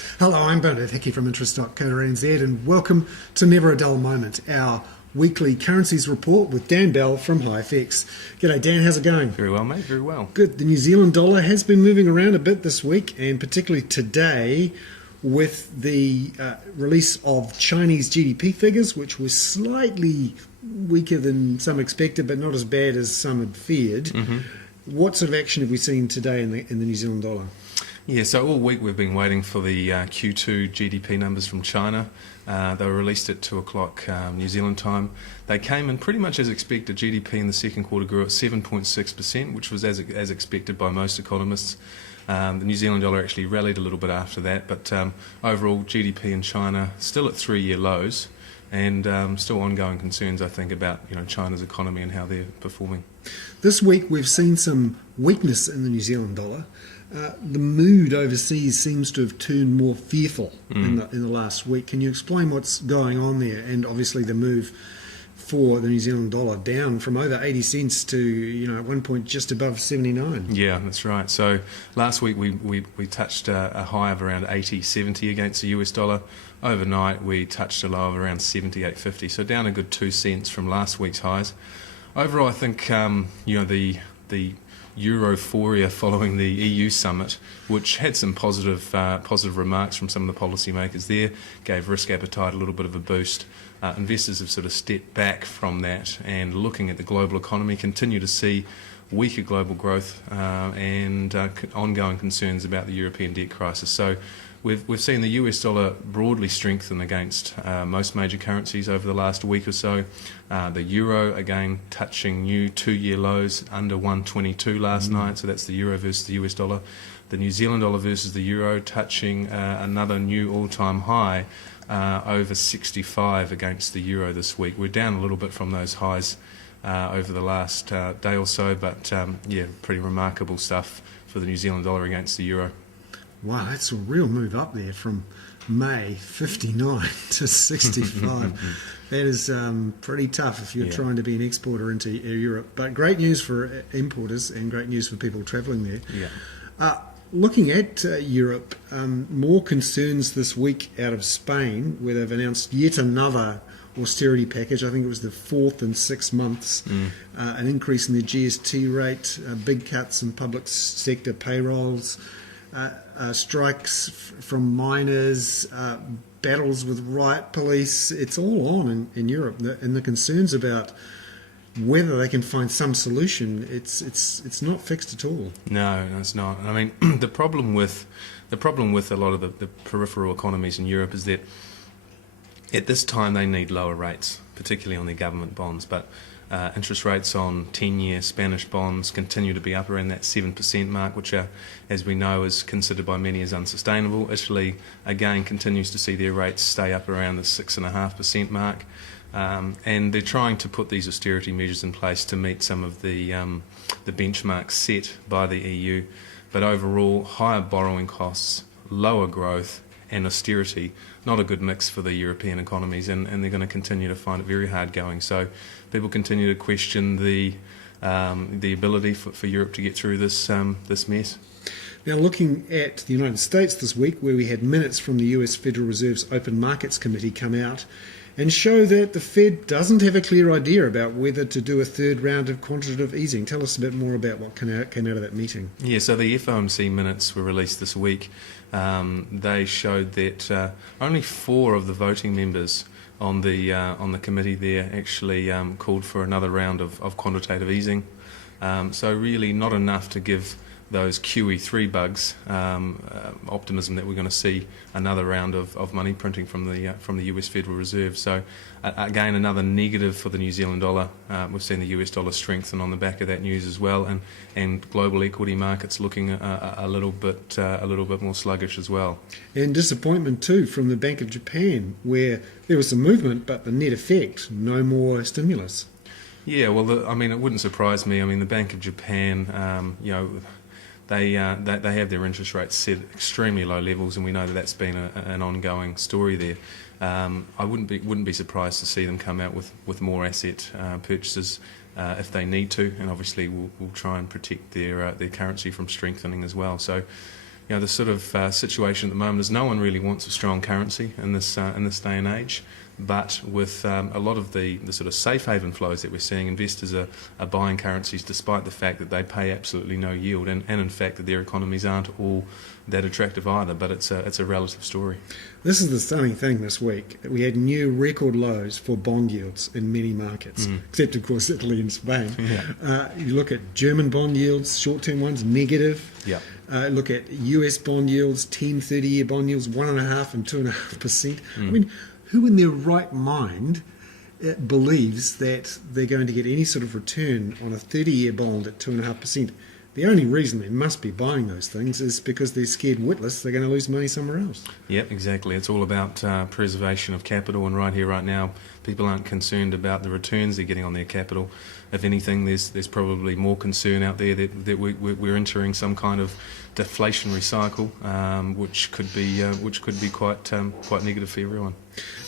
Hello, I'm Bernard Hickey from interest.co.nz and welcome to Never a Dull Moment, our weekly currencies report with Dan Bell from HiFX. G'day Dan, how's it going? Very well, mate, very well. Good. The New Zealand dollar has been moving around a bit this week, and particularly today with the release of Chinese GDP figures, which were slightly weaker than some expected, but not as bad as some had feared. Mm-hmm. What sort of action have we seen today in the New Zealand dollar? Yeah, so all week we've been waiting for the Q2 GDP numbers from China. They were released at 2 o'clock New Zealand time. They came in pretty much as expected. GDP in the second quarter grew at 7.6%, which was as expected by most economists. The New Zealand dollar actually rallied a little bit after that, but overall GDP in China still at 3-year lows, and still ongoing concerns, I think, about China's economy and how they're performing. This week we've seen some weakness in the New Zealand dollar. The mood overseas seems to have turned more fearful in the last week. Can you explain what's going on there? And obviously the move for the New Zealand dollar down from over 80 cents to at one point just above 79. Yeah, that's right. So last week we touched a high of around 80.70 against the US dollar. Overnight we touched a low of around 78.50. So down a good 2 cents from last week's highs. Overall, I think the Europhoria following the EU summit, which had some positive remarks from some of the policymakers there, gave risk appetite a little bit of a boost. Investors have sort of stepped back from that and looking at the global economy, continue to see weaker global growth and ongoing concerns about the European debt crisis. So we've seen the US dollar broadly strengthen against most major currencies over the last week or so. The euro again touching new 2-year lows under 122 last night, so that's the euro versus the US dollar. The New Zealand dollar versus the euro touching another new all-time high over 65 against the euro this week. We're down a little bit from those highs over the last day or so, but pretty remarkable stuff for the New Zealand dollar against the euro. Wow, that's a real move up there from May 59 to 65. That is pretty tough if you're trying to be an exporter into Europe. But great news for importers and great news for people travelling there. Yeah. Looking at Europe, more concerns this week out of Spain, where they've announced yet another austerity package. I think it was the fourth in 6 months. An increase in the GST rate, big cuts in public sector payrolls, strikes from miners, battles with riot police. It's all on in Europe, and the concerns about whether they can find some solution, it's not fixed at all. No, it's not. I mean, the problem with a lot of the peripheral economies in Europe is that at this time they need lower rates, particularly on their government bonds, but interest rates on 10-year Spanish bonds continue to be up around that 7% mark, which, as we know, is considered by many as unsustainable. Italy, again, continues to see their rates stay up around the 6.5% mark. And they're trying to put these austerity measures in place to meet some of the benchmarks set by the EU. But overall, higher borrowing costs, lower growth, and austerity, not a good mix for the European economies, and they're going to continue to find it very hard going. So people continue to question the ability for Europe to get through this mess. Now, looking at the United States this week, where we had minutes from the US Federal Reserve's Open Markets Committee come out and show that the Fed doesn't have a clear idea about whether to do a third round of quantitative easing. Tell us a bit more about what came out of that meeting. Yeah, so the FOMC minutes were released this week. They showed that only 4 of the voting members on the committee there actually called for another round of quantitative easing. So really not enough to give those QE3 bugs optimism that we're going to see another round of money printing from the US Federal Reserve. So again, another negative for the New Zealand dollar. We've seen the US dollar strengthen on the back of that news as well, and global equity markets looking a little bit more sluggish as well. And disappointment too from the Bank of Japan, where there was some movement, but the net effect, no more stimulus. Yeah, well, it wouldn't surprise me. I mean, the Bank of Japan, They have their interest rates set at extremely low levels, and we know that that's been an ongoing story there. I wouldn't be surprised to see them come out with more asset purchases if they need to, and obviously we'll try and protect their currency from strengthening as well. So the sort of situation at the moment is no one really wants a strong currency in this day and age. But with a lot of the sort of safe haven flows that we're seeing, investors are buying currencies despite the fact that they pay absolutely no yield, and in fact that their economies aren't all that attractive either. But it's a relative story. This is the stunning thing this week. We had new record lows for bond yields in many markets, except of course Italy and Spain. Yeah. You look at German bond yields, short-term ones, negative. Yeah. Look at US bond yields, 10, 30-year bond yields, 1.5% and 2.5%. I mean, who in their right mind believes that they're going to get any sort of return on a 30-year bond at 2.5%? The only reason they must be buying those things is because they're scared witless they're going to lose money somewhere else. Yep, exactly. It's all about preservation of capital, and right here, right now, people aren't concerned about the returns they're getting on their capital. If anything, there's probably more concern out there that we're entering some kind of deflationary cycle, which could be quite negative for everyone.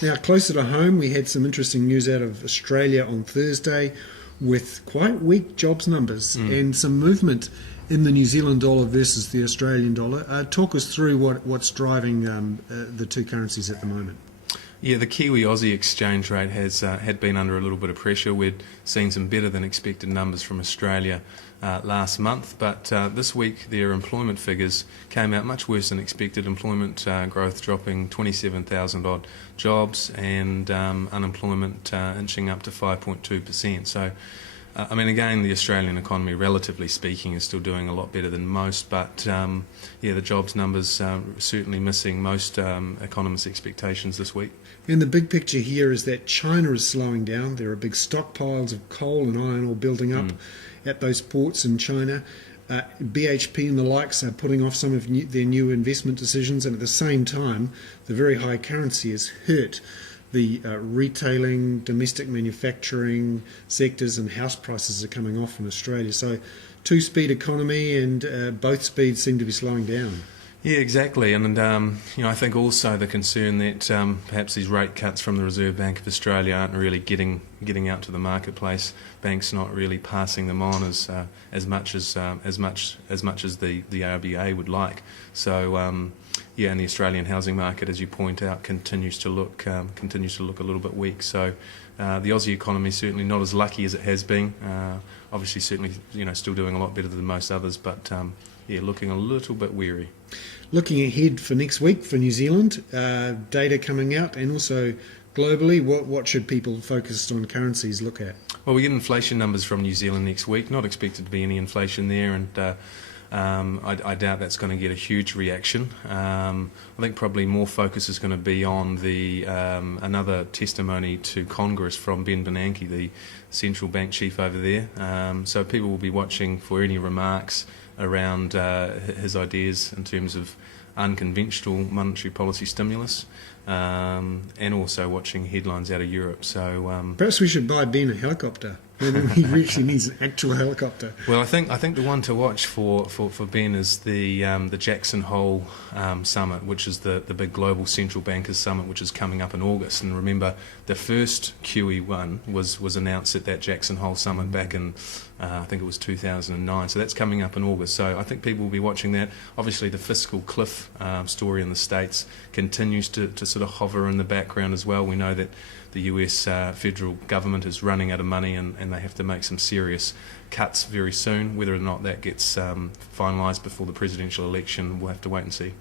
Now, closer to home, we had some interesting news out of Australia on Thursday, with quite weak jobs numbers and some movement in the New Zealand dollar versus the Australian dollar. Talk us through what's driving the two currencies at the moment. Yeah, the Kiwi-Aussie exchange rate had been under a little bit of pressure. We'd seen some better than expected numbers from Australia last month, but this week their employment figures came out much worse than expected. Employment growth dropping 27,000 odd jobs, and unemployment inching up to 5.2%. So, I mean, again, the Australian economy, relatively speaking, is still doing a lot better than most, but the jobs numbers certainly missing most economists' expectations this week. And the big picture here is that China is slowing down. There are big stockpiles of coal and iron ore building up at those ports in China. BHP and the likes are putting off some of their new investment decisions, and at the same time, the very high currency has hurt the retailing, domestic manufacturing sectors, and house prices are coming off in Australia. So, two-speed economy, and both speeds seem to be slowing down. Yeah, exactly, and I think also the concern that perhaps these rate cuts from the Reserve Bank of Australia aren't really getting out to the marketplace. Banks not really passing them on as much as the RBA would like. So and the Australian housing market, as you point out, continues to look a little bit weak. So the Aussie economy is certainly not as lucky as it has been. Obviously, certainly still doing a lot better than most others, but looking a little bit weary. Looking ahead for next week for New Zealand, data coming out, and also globally, what should people focused on currencies look at? Well, we get inflation numbers from New Zealand next week. Not expected to be any inflation there, and I doubt that's going to get a huge reaction. I think probably more focus is going to be on the another testimony to Congress from Ben Bernanke, the central bank chief over there. So people will be watching for any remarks around his ideas in terms of unconventional monetary policy stimulus, and also watching headlines out of Europe. So perhaps we should buy Ben a helicopter. Maybe he actually needs an actual helicopter. Well, I think the one to watch for Ben is the Jackson Hole summit, which is the big global central bankers summit, which is coming up in August. And remember, the first QE one was announced at that Jackson Hole summit back in I think it was 2009. So that's coming up in August. So I think people will be watching that. Obviously, the fiscal cliff story in the States continues to sort of hover in the background as well. We know that the US federal government is running out of money, and they have to make some serious cuts very soon. Whether or not that gets finalised before the presidential election, we'll have to wait and see.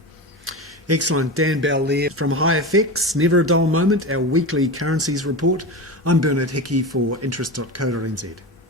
Excellent. Dan Bell there from HiFX. Never a dull moment, our weekly currencies report. I'm Bernard Hickey for interest.co.nz.